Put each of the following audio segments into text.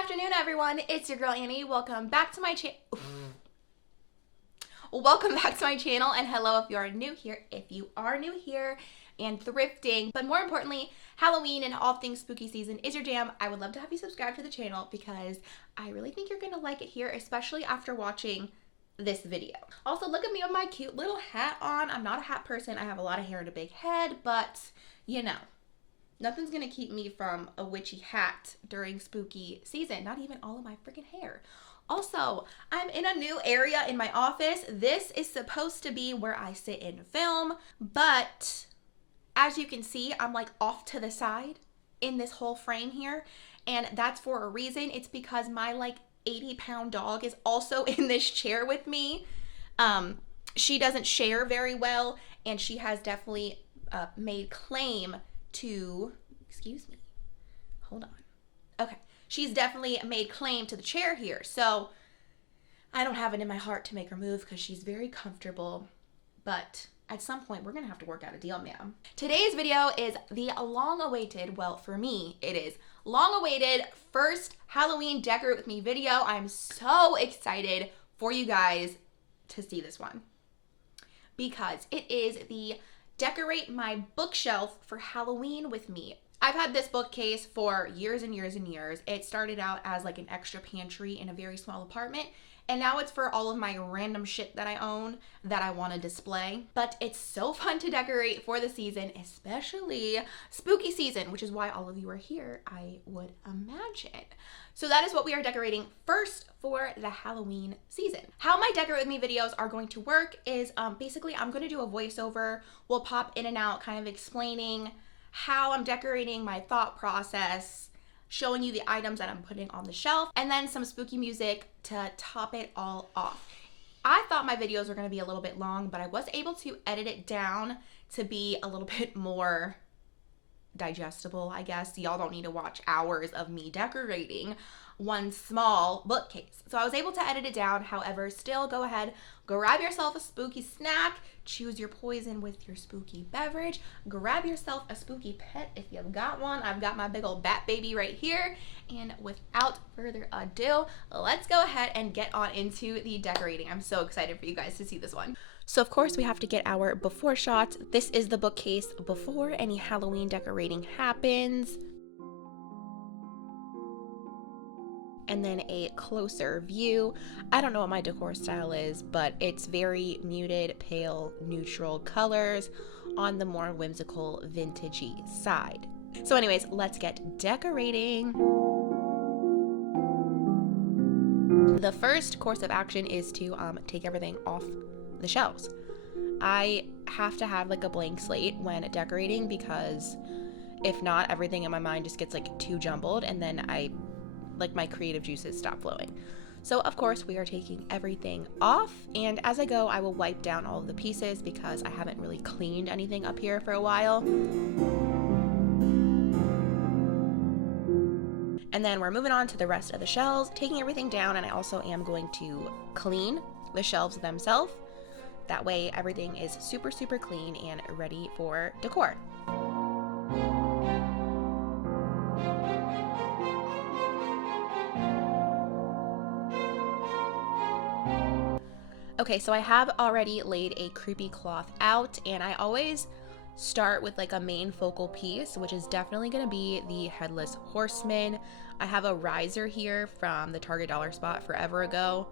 afternoon, everyone. It's your girl Annie. Welcome back to my channel. Welcome back to my channel, and hello if you are new here. If you are new here and thrifting, but more importantly, Halloween and all things spooky season is your jam, I would love to have you subscribe to the channel because I really think you're gonna like it here, especially after watching this video. Also, look at me with my cute little hat on. I'm not a hat person. I have a lot of hair and a big head, but you know, nothing's gonna keep me from a witchy hat during spooky season, not even all of my freaking hair. Also, I'm in a new area in my office. This is supposed to be where I sit and film, but as you can see, I'm like off to the side in this whole frame here, and that's for a reason. It's because my like 80-pound dog is also in this chair with me. She doesn't share very well, and she has definitely made claim to, excuse me, hold on. Okay, she's definitely made claim to the chair here, so I don't have it in my heart to make her move because she's very comfortable, but at some point we're gonna have to work out a deal, ma'am. Today's video is the long-awaited, well, for me, it is long-awaited first Halloween Decorate With Me video. I'm so excited for you guys to see this one because it is the Decorate My Bookshelf for Halloween with Me. I've had this bookcase for years and years and years. It started out as like an extra pantry in a very small apartment, and now it's for all of my random shit that I own that I want to display. But it's so fun to decorate for the season, especially spooky season, which is why all of you are here, I would imagine. So that is what we are decorating first for the Halloween season. How my Decorate With Me videos are going to work is basically I'm going to do a voiceover. We'll pop in and out kind of explaining how I'm decorating, my thought process, showing you the items that I'm putting on the shelf, and then some spooky music to top it all off. I thought my videos were going to be a little bit long, but I was able to edit it down to be a little bit more digestible, I guess. Y'all don't need to watch hours of me decorating one small bookcase. So I was able to edit it down. However, still go ahead, grab yourself a spooky snack, choose your poison with your spooky beverage, grab yourself a spooky pet if you've got one. I've got my big old bat baby right here. And without further ado, let's go ahead and get on into the decorating. I'm so excited for you guys to see this one. So of course we have to get our before shots. This is the bookcase before any Halloween decorating happens. And then a closer view. I don't know what my decor style is, but it's very muted, pale, neutral colors on the more whimsical, vintagey side. So anyways, let's get decorating. The first course of action is to take everything off the shelves. I have to have like a blank slate when decorating because if not, everything in my mind just gets like too jumbled, and then my creative juices stop flowing. So of course we are taking everything off, and as I go I will wipe down all of the pieces because I haven't really cleaned anything up here for a while. And then we're moving on to the rest of the shelves, taking everything down, and I also am going to clean the shelves themselves. That way everything is super, super clean and ready for decor. Okay, so I have already laid a creepy cloth out, and I always start with like a main focal piece, which is definitely going to be the Headless Horseman. I have a riser here from the Target dollar spot forever ago,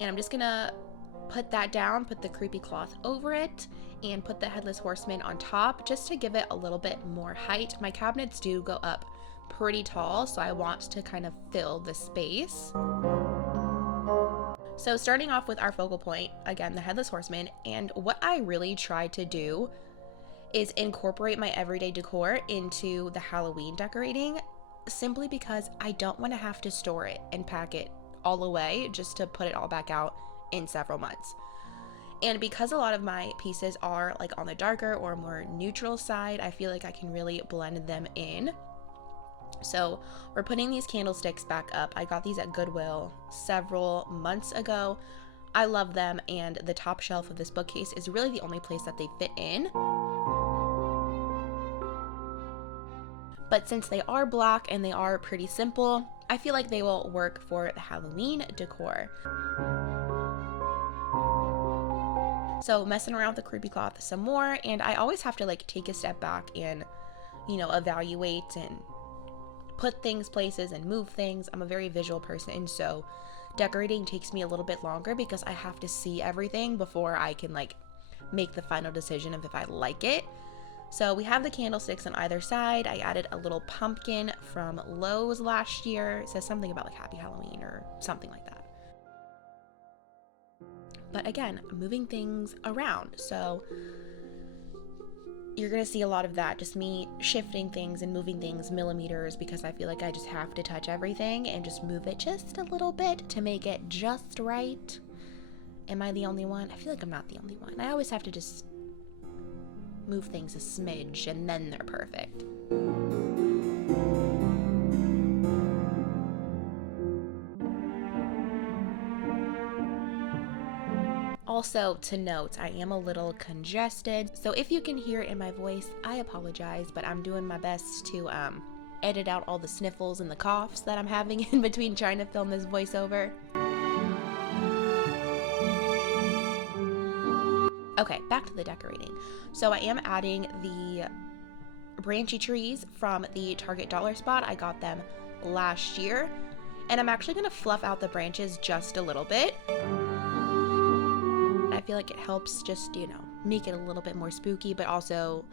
and I'm just going to put that down, put the creepy cloth over it, and put the Headless Horseman on top just to give it a little bit more height. My cabinets do go up pretty tall, so I want to kind of fill the space. So starting off with our focal point, again, the Headless Horseman, and what I really try to do is incorporate my everyday decor into the Halloween decorating, simply because I don't want to have to store it and pack it all away just to put it all back out in several months. And because a lot of my pieces are like on the darker or more neutral side, I feel like I can really blend them in. So we're putting these candlesticks back up. I got these at Goodwill several months ago. I love them, and the top shelf of this bookcase is really the only place that they fit in. But since they are black and they are pretty simple, I feel like they will work for the Halloween decor. So messing around with the creepy cloth some more, and I always have to like take a step back and, you know, evaluate and put things places and move things. I'm a very visual person, so decorating takes me a little bit longer because I have to see everything before I can like make the final decision of if I like it. So we have the candlesticks on either side. I added a little pumpkin from Lowe's last year. It says something about like Happy Halloween or something like that. But again, moving things around. So you're gonna see a lot of that, just me shifting things and moving things millimeters, because I feel like I just have to touch everything and just move it just a little bit to make it just right. Am I the only one? I feel like I'm not the only one. I always have to just move things a smidge and then they're perfect. Also, to note, I am a little congested, so if you can hear it in my voice, I apologize, but I'm doing my best to edit out all the sniffles and the coughs that I'm having in between trying to film this voiceover. Okay, back to the decorating. So I am adding the branchy trees from the Target dollar spot. I got them last year, and I'm actually gonna fluff out the branches just a little bit. I feel like it helps just, you know, make it a little bit more spooky, but also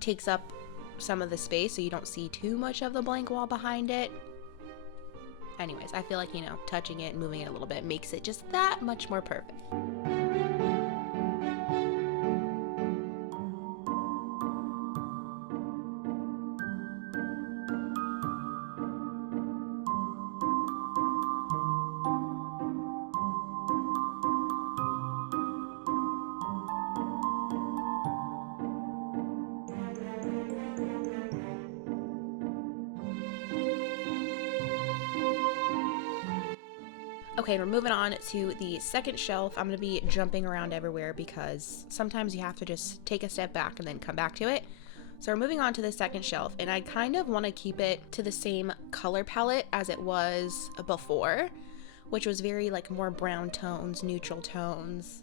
takes up some of the space so you don't see too much of the blank wall behind it. Anyways, I feel like, you know, touching it and moving it a little bit makes it just that much more perfect. Okay, we're moving on to the second shelf. I'm going to be jumping around everywhere because sometimes you have to just take a step back and then come back to it. So we're moving on to the second shelf, and I kind of want to keep it to the same color palette as it was before, which was very like more brown tones, neutral tones,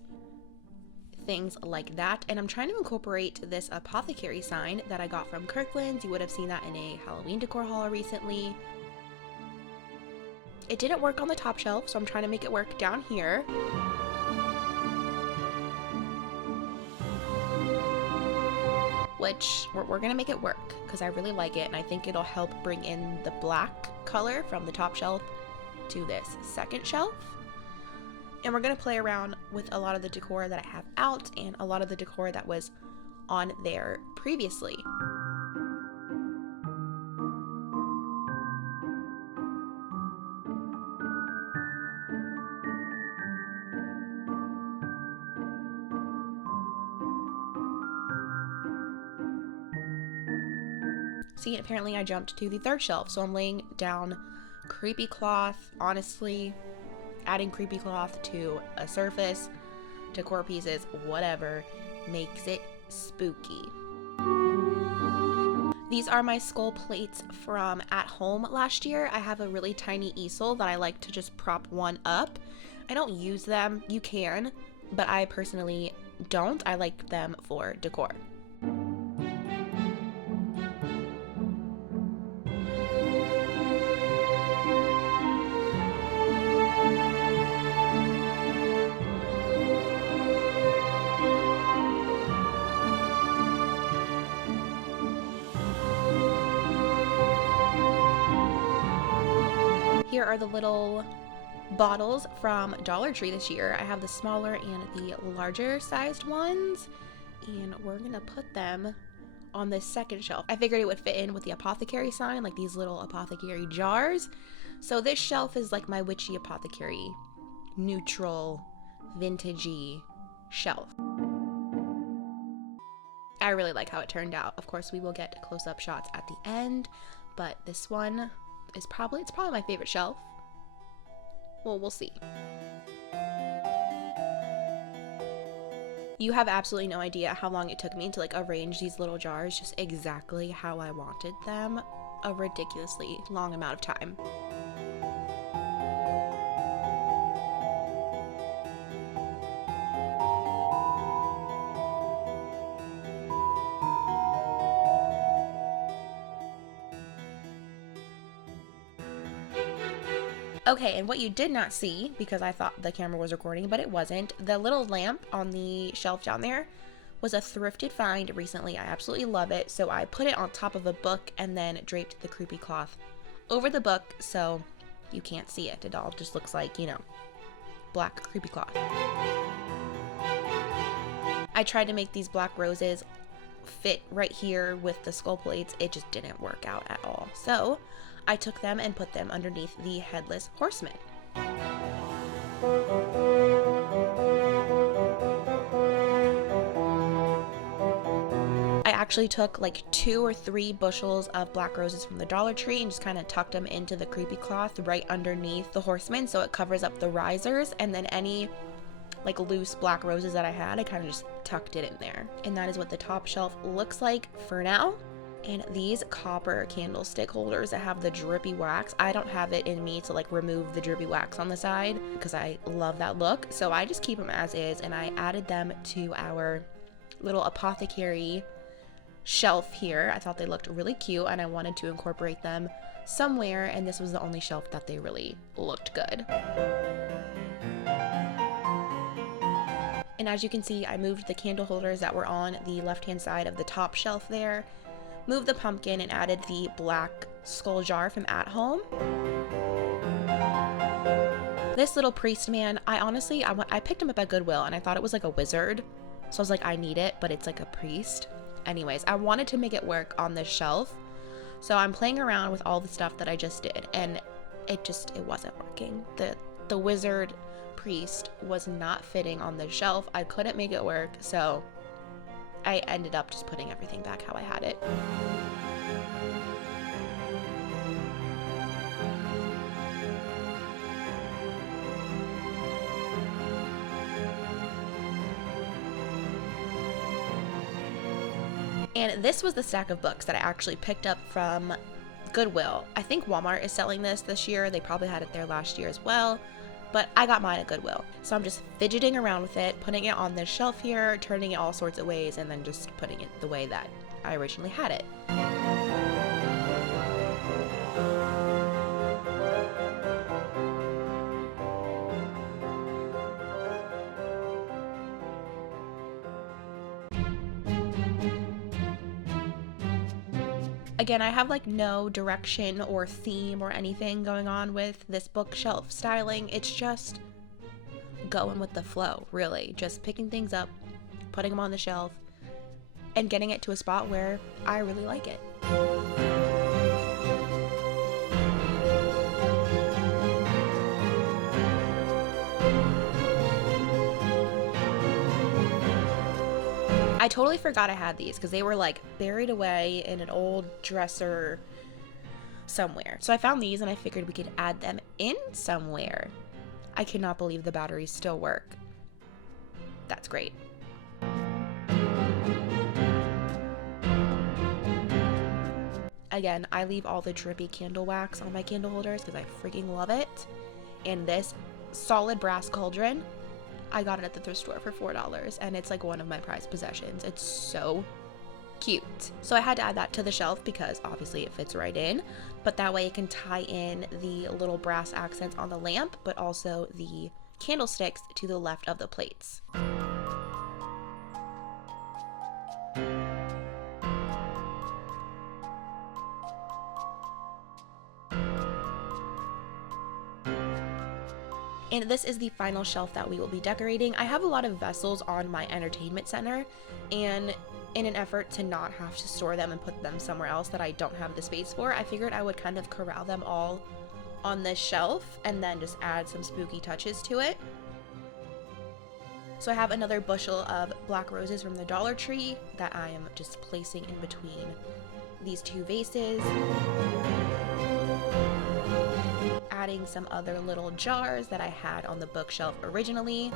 things like that. And I'm trying to incorporate this apothecary sign that I got from Kirkland's. You would have seen that in a Halloween decor haul recently. It didn't work on the top shelf, so I'm trying to make it work down here. Which, we're gonna make it work, because I really like it, and I think it'll help bring in the black color from the top shelf to this second shelf. And we're gonna play around with a lot of the decor that I have out, and a lot of the decor that was on there previously. See, apparently I jumped to the third shelf, so I'm laying down creepy cloth. Honestly, adding creepy cloth to a surface, decor pieces, whatever, makes it spooky. These are my skull plates from at home last year. I have a really tiny easel that I like to just prop one up. I don't use them. You can, but I personally don't. I like them for decor. Here are the little bottles from Dollar Tree this year. I have the smaller and the larger sized ones, and we're gonna put them on this second shelf. I figured it would fit in with the apothecary sign, like these little apothecary jars. So this shelf is like my witchy apothecary, neutral, vintagey shelf. I really like how it turned out. Of course, we will get close-up shots at the end, but this one is probably my favorite shelf. Well, we'll see. You have absolutely no idea how long it took me to like arrange these little jars just exactly how I wanted them. A ridiculously long amount of time. Okay, and what you did not see, because I thought the camera was recording, but it wasn't, the little lamp on the shelf down there was a thrifted find recently. I absolutely love it. So I put it on top of a book and then draped the creepy cloth over the book so you can't see it. It all just looks like, you know, black creepy cloth. I tried to make these black roses fit right here with the skull plates. It just didn't work out at all. So I took them and put them underneath the headless horseman. I actually took like 2 or 3 bushels of black roses from the Dollar Tree and just kind of tucked them into the creepy cloth right underneath the horseman so it covers up the risers, and then any like loose black roses that I had, I kind of just tucked it in there. And that is what the top shelf looks like for now. And these copper candlestick holders that have the drippy wax, I don't have it in me to like remove the drippy wax on the side because I love that look. So I just keep them as is, and I added them to our little apothecary shelf here. I thought they looked really cute and I wanted to incorporate them somewhere, and this was the only shelf that they really looked good. And as you can see, I moved the candle holders that were on the left-hand side of the top shelf there, moved the pumpkin, and added the black skull jar from At Home. This little priest man, I picked him up at Goodwill and I thought it was like a wizard. So I was like, I need it, but it's like a priest. Anyways, I wanted to make it work on this shelf. So I'm playing around with all the stuff that I just did, and it wasn't working. The wizard priest was not fitting on the shelf. I couldn't make it work, so I ended up just putting everything back how I had it. And this was the stack of books that I actually picked up from Goodwill. I think Walmart is selling this year. They probably had it there last year as well, but I got mine at Goodwill. So I'm just fidgeting around with it, putting it on this shelf here, turning it all sorts of ways, and then just putting it the way that I originally had it. Again, I have like no direction or theme or anything going on with this bookshelf styling. It's just going with the flow, really. Just picking things up, putting them on the shelf, and getting it to a spot where I really like it. I totally forgot I had these because they were like buried away in an old dresser somewhere. So I found these and I figured we could add them in somewhere. I cannot believe the batteries still work. That's great. Again, I leave all the drippy candle wax on my candle holders because I freaking love it. And this solid brass cauldron, I got it at the thrift store for $4, and it's like one of my prized possessions. It's so cute. So I had to add that to the shelf because obviously it fits right in, but that way it can tie in the little brass accents on the lamp, but also the candlesticks to the left of the plates. And this is the final shelf that we will be decorating. I have a lot of vessels on my entertainment center, and in an effort to not have to store them and put them somewhere else that I don't have the space for, I figured I would kind of corral them all on this shelf and then just add some spooky touches to it. So I have another bushel of black roses from the Dollar Tree that I am just placing in between these 2 vases. Adding some other little jars that I had on the bookshelf originally.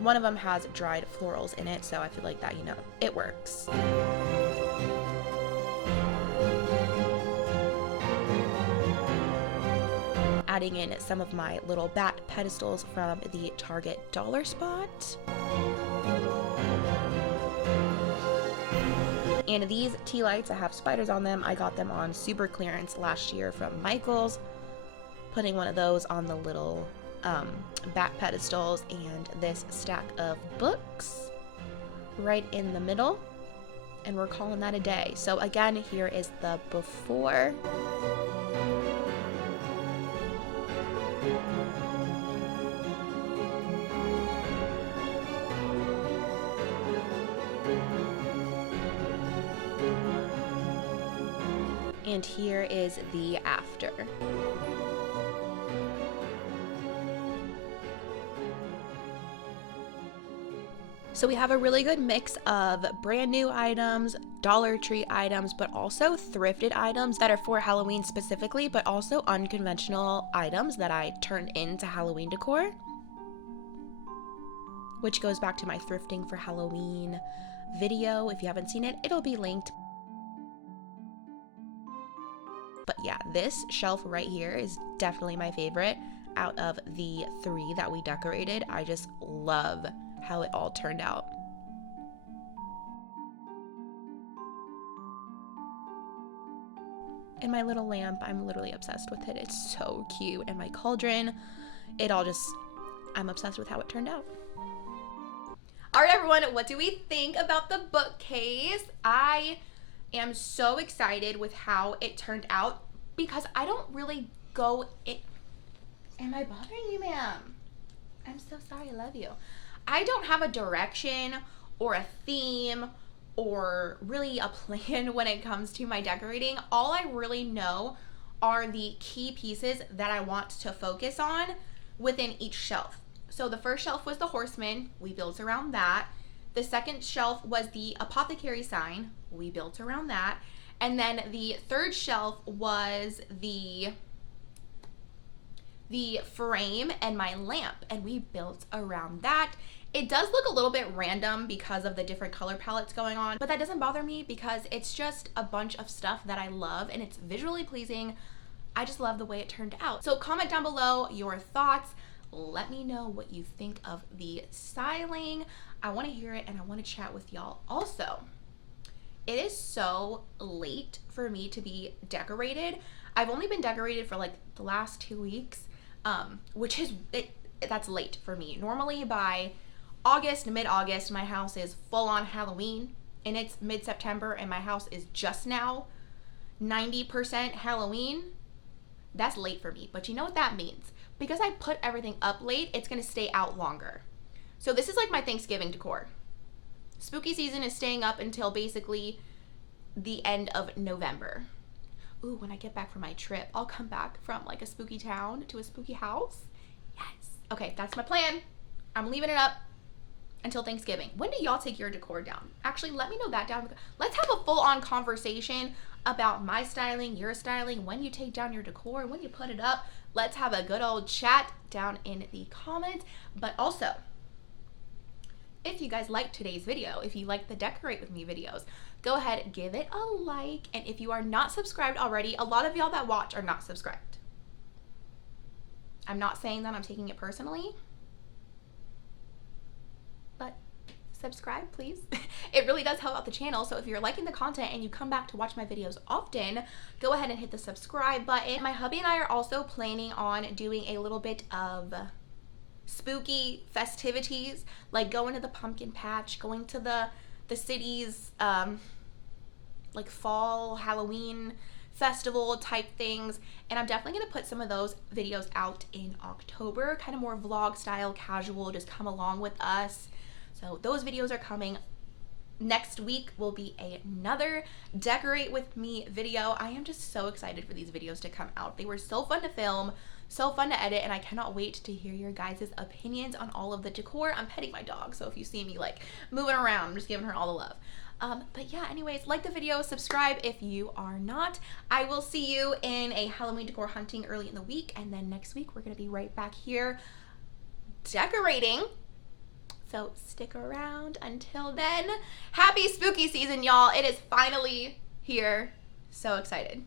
One of them has dried florals in it, so I feel like that, you know, it works. Adding in some of my little bat pedestals from the Target dollar spot. And these tea lights, I have spiders on them. I got them on super clearance last year from Michael's. putting one of those on the little back pedestals, and this stack of books right in the middle, and we're calling that a day. So again, here is the before. And here is the after. So we have a really good mix of brand new items, Dollar Tree items, but also thrifted items that are for Halloween specifically, but also unconventional items that I turned into Halloween decor, which goes back to my thrifting for Halloween video. If you haven't seen it, it'll be linked. But yeah, this shelf right here is definitely my favorite out of the 3 that we decorated. I just love how it all turned out. And my little lamp, I'm literally obsessed with it. It's so cute. And my cauldron, I'm obsessed with how it turned out. All right, everyone, what do we think about the bookcase? I am so excited with how it turned out because I don't really go in. Am I bothering you, ma'am? I'm so sorry, I love you. I don't have a direction or a theme or really a plan when it comes to my decorating. All I really know are the key pieces that I want to focus on within each shelf. So the first shelf was the horseman. We built around that. The second shelf was the apothecary sign. We built around that. And then the third shelf was the frame and my lamp, and we built around that. It does look a little bit random because of the different color palettes going on, but that doesn't bother me because it's just a bunch of stuff that I love and it's visually pleasing. I just love the way it turned out. So comment down below your thoughts. Let me know what you think of the styling. I want to hear it and I want to chat with y'all. Also, it is so late for me to be decorated. I've only been decorated for like the last 2 weeks, which is, that's late for me. Normally by August, mid-August, my house is full on Halloween, and it's mid-September and my house is just now 90% Halloween. That's late for me, but you know what that means? Because I put everything up late, it's gonna stay out longer. So this is like my Thanksgiving decor. Spooky season is staying up until basically the end of November. Ooh, when I get back from my trip, I'll come back from like a spooky town to a spooky house. Yes. Okay, that's my plan. I'm leaving it up until Thanksgiving. When do y'all take your decor down? Actually, let me know that down. Let's have a full-on conversation about my styling, your styling, when you take down your decor, when you put it up. Let's have a good old chat down in the comments. But also, if you guys liked today's video, if you like the Decorate With Me videos, go ahead, give it a like. And if you are not subscribed already, a lot of y'all that watch are not subscribed. I'm not saying that I'm taking it personally, but subscribe, please. It really does help out the channel. So if you're liking the content and you come back to watch my videos often, go ahead and hit the subscribe button. My hubby and I are also planning on doing a little bit of spooky festivities, like going to the pumpkin patch, going to the city's like fall Halloween festival type things, and I'm definitely going to put some of those videos out in October, kind of more vlog style, casual, just come along with us. So those videos are coming. Next week will be another Decorate With Me video. I am just so excited for these videos to come out. They were so fun to film, so fun to edit, and I cannot wait to hear your guys' opinions on all of the decor. I'm petting my dog, so if you see me like moving around, I'm just giving her all the love. But yeah, anyways, like the video, subscribe if you are not. I will see you in a Halloween decor hunting early in the week, and then next week we're gonna be right back here decorating. So stick around until then. Happy spooky season, y'all. It is finally here. So excited.